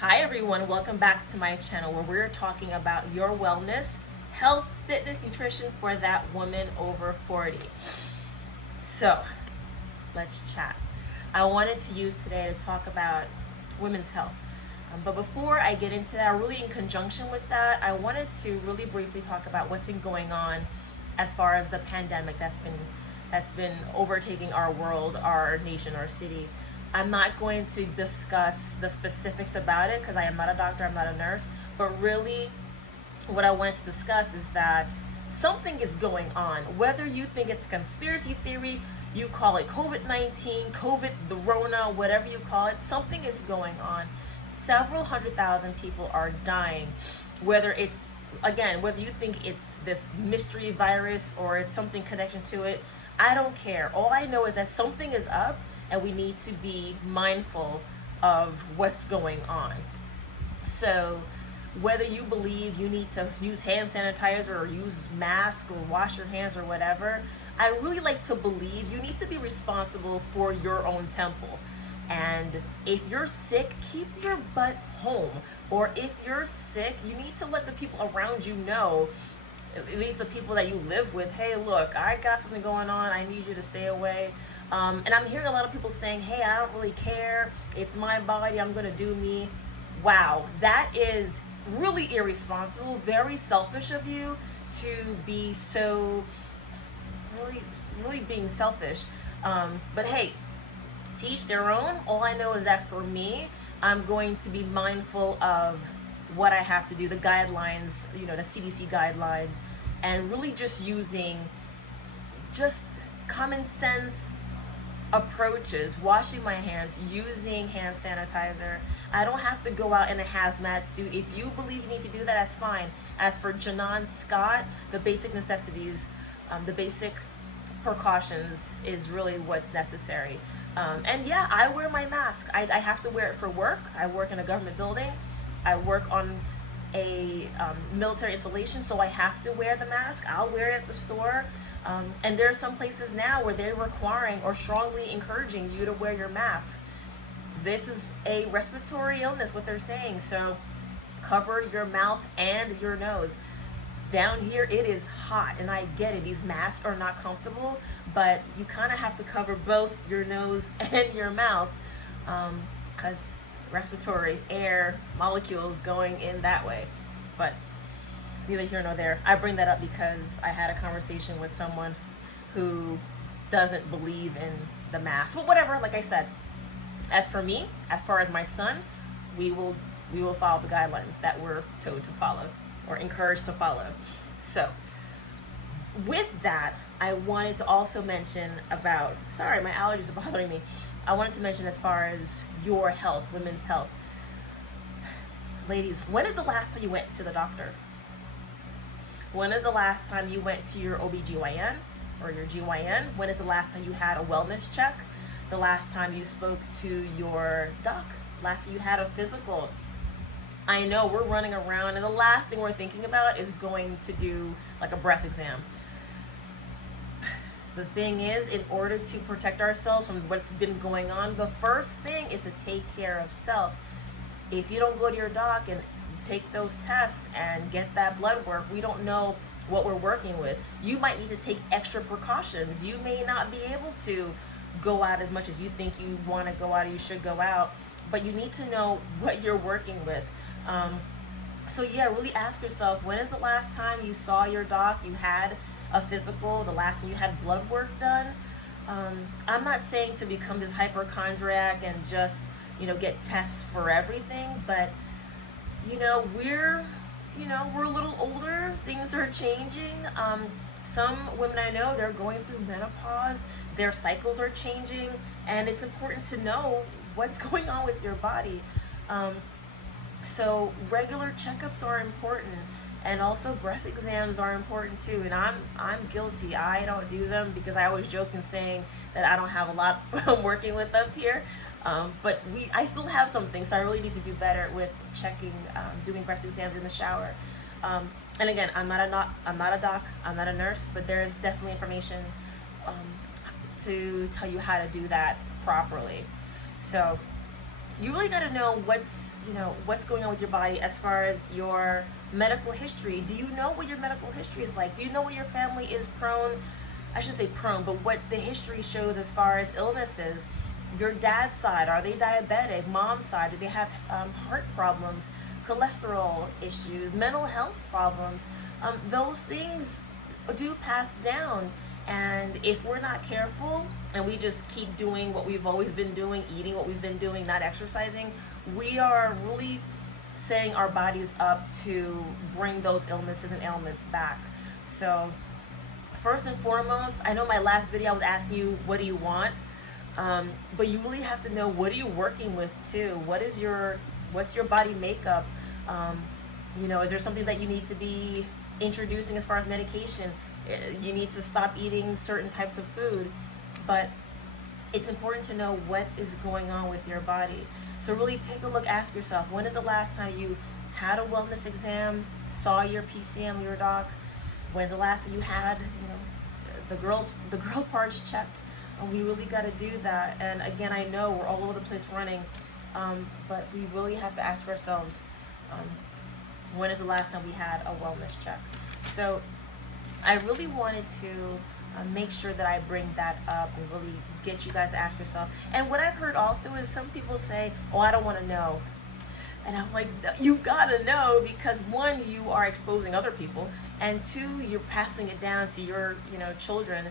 Hi everyone, welcome back to my channel where we're talking about your wellness, health, fitness, nutrition for that woman over 40. So, let's chat. I wanted to use today to talk about women's health. But before I get into that, really in conjunction with that, I wanted to really briefly talk about what's been going on as far as the pandemic that's been overtaking our world, our nation, our city. I'm not going to discuss the specifics about it because I am not a doctor, I'm not a nurse, but really what I wanted to discuss is that something is going on. Whether you think it's a conspiracy theory, you call it COVID-19, COVID, the Rona, whatever you call it, something is going on. Several 100,000 people are dying. Whether it's, again, whether you think it's this mystery virus or it's something connection to it, I don't care. All I know is that something is up and we need to be mindful of what's going on. So whether you believe you need to use hand sanitizer or use mask or wash your hands or whatever, I really like to believe you need to be responsible for your own temple. And if you're sick, keep your butt home. Or if you're sick, you need to let the people around you know, at least the people that you live with, hey, look, I got something going on, I need you to stay away. And I'm hearing a lot of people saying, hey, I don't really care, it's my body, I'm gonna do me. Wow, that is really irresponsible, very selfish of you to be so, really being selfish. But hey, to each their own. All I know is that for me, I'm going to be mindful of what I have to do, the guidelines, the CDC guidelines, and really just using just common sense approaches, washing my hands, using hand sanitizer. I don't have to go out in a hazmat suit. If you believe you need to do that, that's fine. As for Janan Scott, the basic necessities, the basic precautions is really what's necessary. And yeah, I wear my mask. I have to wear it for work. I work in a government building. I work on a military installation, so I have to wear the mask. I'll wear it at the store. And there are some places now where they're requiring or strongly encouraging you to wear your mask. This is a respiratory illness, what they're saying, so cover your mouth and your nose. Down here it is hot, and I get it, these masks are not comfortable, but you kind of have to cover both your nose and your mouth because respiratory air molecules going in that way. But it's neither here nor there. I bring that up because I had a conversation with someone who doesn't believe in the mask. But whatever, like I said, as for me, as far as my son, we will follow the guidelines that we're told to follow or encouraged to follow. So with that, I wanted to also mention about, sorry, my allergies are bothering me. I wanted to mention as far as your health, women's health. Ladies, when is the last time you went to the doctor? When is the last time you went to your OBGYN or your GYN? When is the last time you had a wellness check? The last time you spoke to your doc? Last time you had a physical? I know we're running around and the last thing we're thinking about is going to do like a breast exam. The thing is, in order to protect ourselves from what's been going on, the first thing is to take care of self. If you don't go to your doc and take those tests and get that blood work, we don't know what we're working with. You might need to take extra precautions. You may not be able to go out as much as you think you want to go out or you should go out, but you need to know what you're working with. So yeah, really ask yourself, when is the last time you saw your doc, you had a physical, the last time you had blood work done? I'm not saying to become this hypochondriac and just, get tests for everything, but we're a little older, things are changing. Some women I know, they're going through menopause, their cycles are changing, and it's important to know what's going on with your body. So regular checkups are important, and also breast exams are important too. And I'm guilty. I don't do them because I always joke and saying that I don't have a lot I'm working with up here. But I still have something, so I really need to do better with checking, doing breast exams in the shower. And again, I'm not a doc, I'm not a nurse, but there's definitely information to tell you how to do that properly. So you really got to know what's going on with your body as far as your medical history. Do you know what your medical history is like? Do you know what your family is prone, I shouldn't say prone, but what the history shows as far as illnesses? Your dad's side, are they diabetic? Mom's side, do they have heart problems, cholesterol issues, mental health problems? Those things do pass down. And if we're not careful and we just keep doing what we've always been doing, eating what we've been doing, not exercising, we are really setting our bodies up to bring those illnesses and ailments back. So first and foremost, I know my last video I was asking you, what do you want? But you really have to know, what are you working with too? What's your body makeup? Is there something that you need to be introducing as far as medication? You need to stop eating certain types of food. But it's important to know what is going on with your body. So really take a look, ask yourself, when is the last time you had a wellness exam, saw your PCM, your doc? When's the last time you had, the girl parts checked? And we really got to do that. And again, I know we're all over the place running, but we really have to ask ourselves, when is the last time we had a wellness check? So I really wanted to make sure that I bring that up and really get you guys to ask yourself. And what I've heard also is some people say, oh, I don't want to know. And I'm like, you gotta know, because one, you are exposing other people, and two, you're passing it down to your children,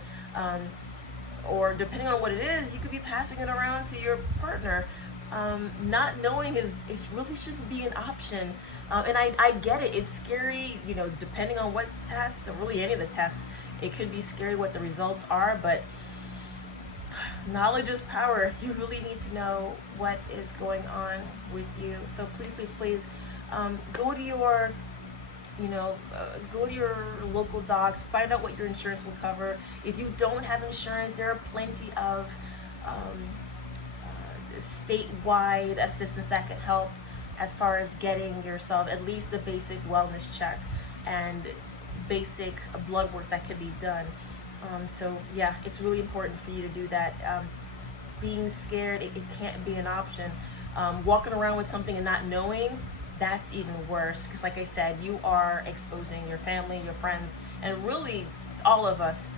or depending on what it is, you could be passing it around to your partner. Not knowing is really shouldn't be an option. And I get it, it's scary, depending on what tests, or really any of the tests, it could be scary what the results are, but knowledge is power. You really need to know what is going on with you. So please, go to your, go to your local docs, find out what your insurance will cover. If you don't have insurance, there are plenty of statewide assistance that can help as far as getting yourself at least the basic wellness check and basic blood work that could be done. So yeah, it's really important for you to do that. Being scared, it can't be an option. Walking around with something and not knowing, that's even worse, because like I said, you are exposing your family, your friends, and really all of us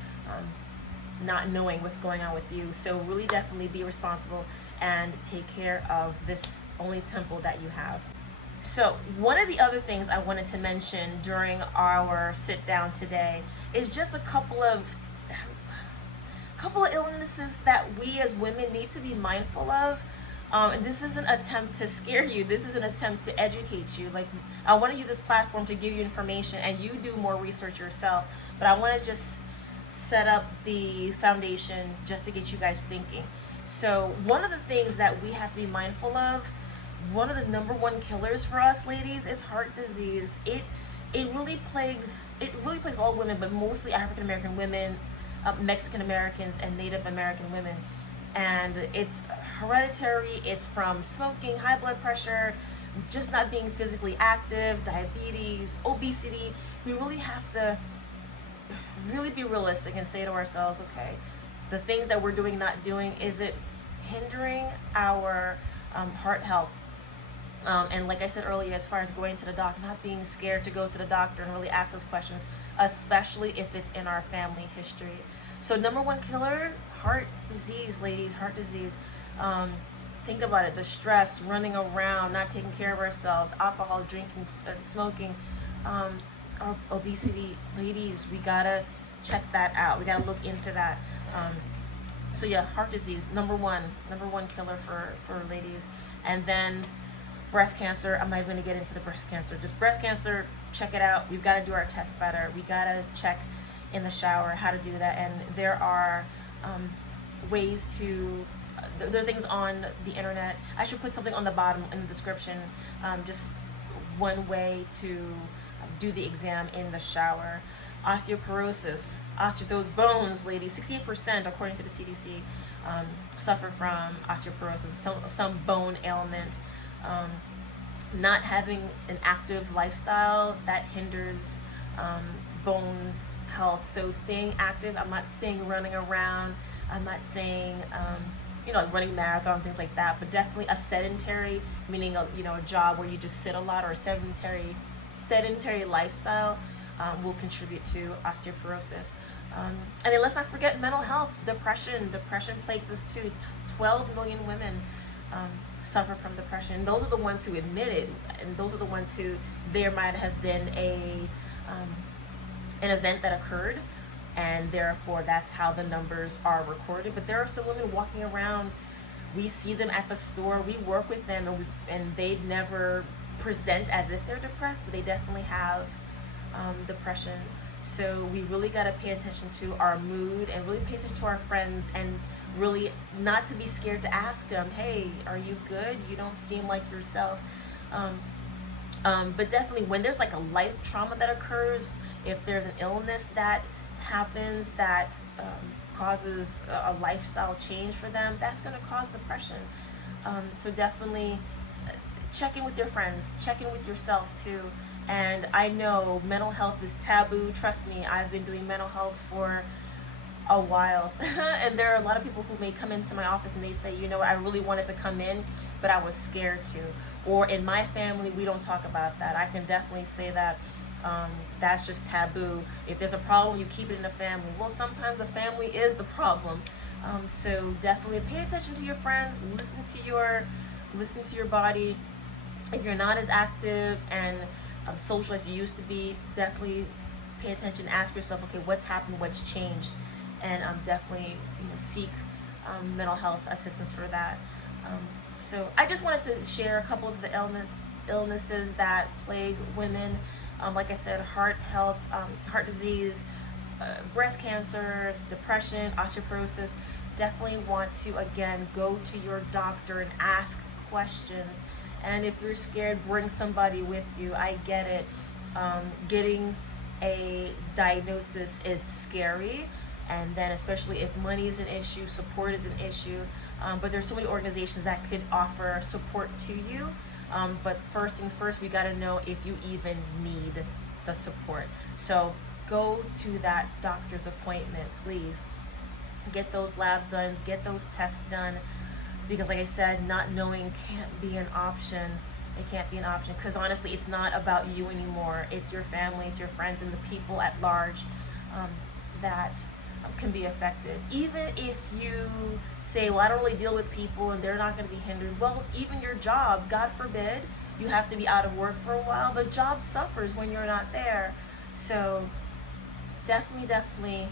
not knowing what's going on with you. So really definitely be responsible and take care of this only temple that you have. So one of the other things I wanted to mention during our sit down today is just a couple of illnesses that we as women need to be mindful of. And this is an attempt to scare you. This is an attempt to educate you. Like, I want to use this platform to give you information and you do more research yourself. But I want to just set up the foundation just to get you guys thinking. So one of the things that we have to be mindful of, one of the number one killers for us ladies, is heart disease. It really plagues all women, but mostly African American women, Mexican Americans, and Native American women. And it's hereditary. It's from smoking, high blood pressure, just not being physically active, diabetes, obesity. We really have to really be realistic and say to ourselves, okay, the things that we're doing, not doing, is it hindering our heart health? And like I said earlier, as far as going to the doctor, not being scared to go to the doctor and really ask those questions, especially if it's in our family history. So number one killer, heart disease, ladies, heart disease. Think about it, the stress, running around, not taking care of ourselves, alcohol, drinking, smoking, obesity. Ladies, we gotta check that out. We gotta look into that. So yeah, heart disease, number one killer for ladies. And then breast cancer. I'm not going to get into the breast cancer. Just breast cancer, check it out. We've got to do our test better. We got to check in the shower how to do that. And there are ways to, there are things on the internet. I should put something on the bottom in the description, just one way to do the exam in the shower. Osteoporosis, those bones, ladies, 68% according to the CDC suffer from osteoporosis, some bone ailment. Not having an active lifestyle, that hinders bone health. So staying active, I'm not saying running around, I'm not saying like running marathon, things like that. But definitely a sedentary, meaning a job where you just sit a lot, or a sedentary lifestyle will contribute to osteoporosis. And then let's not forget mental health, depression. Depression plagues us too. 12 million women suffer from depression. And those are the ones who admit it, and those are the ones who there might have been an event that occurred, and therefore that's how the numbers are recorded. But there are some women walking around, we see them at the store, we work with them, and they never present as if they're depressed, but they definitely have depression. So we really got to pay attention to our mood, and really pay attention to our friends, and really not to be scared to ask them, hey, are you good? You don't seem like yourself. But definitely when there's like a life trauma that occurs, if there's an illness that happens that causes a lifestyle change for them, that's going to cause depression. So definitely check in with your friends, check in with yourself too. And I know mental health is taboo. Trust me, I've been doing mental health for a while. And there are a lot of people who may come into my office and they say, you know what, I really wanted to come in, but I was scared to. Or in my family, we don't talk about that. I can definitely say that that's just taboo. If there's a problem, you keep it in the family. Well, sometimes the family is the problem. So definitely pay attention to your friends, listen to your body. If you're not as active and social as you used to be, definitely pay attention, ask yourself, okay, what's happened, what's changed, and definitely seek mental health assistance for that. So I just wanted to share a couple of the illnesses that plague women. Like I said, heart health, heart disease, breast cancer, depression, osteoporosis. Definitely want to, again, go to your doctor and ask questions. And if you're scared, bring somebody with you. I get it. Getting a diagnosis is scary, and then especially if money is an issue, support is an issue. But there's so many organizations that could offer support to you. But first things first, we got to know if you even need the support. So go to that doctor's appointment, please. Get those labs done, get those tests done, because like I said, not knowing can't be an option. It can't be an option, because honestly, it's not about you anymore. It's your family, it's your friends, and the people at large that can be affected. Even if you say, well, I don't really deal with people and they're not going to be hindered. Well, even your job, God forbid, you have to be out of work for a while. The job suffers when you're not there. So definitely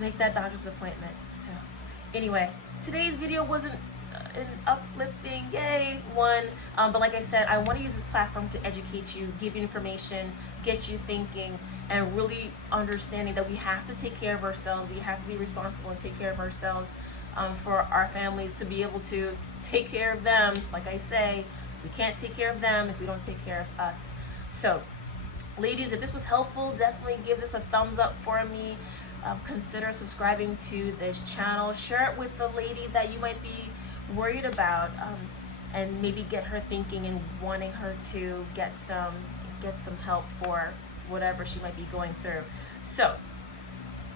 make that doctor's appointment. So anyway, today's video wasn't an uplifting one, but like I said, I want to use this platform to educate you, give you information, get you thinking, and really understanding that we have to take care of ourselves. We have to be responsible and take care of ourselves for our families, to be able to take care of them. Like I say, we can't take care of them if we don't take care of us. So ladies, if this was helpful, definitely give this a thumbs up for me. Consider subscribing to this channel. Share it with the lady that you might be worried about, and maybe get her thinking and wanting her to get some help for whatever she might be going through. So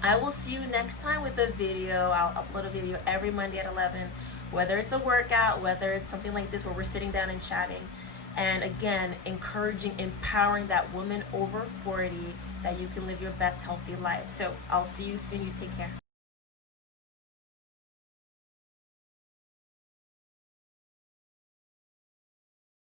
I will see you next time with a video. I'll upload a video every Monday at 11, whether it's a workout, whether it's something like this where we're sitting down and chatting. And again, encouraging, empowering that woman over 40 that you can live your best healthy life. So I'll see you soon. You take care.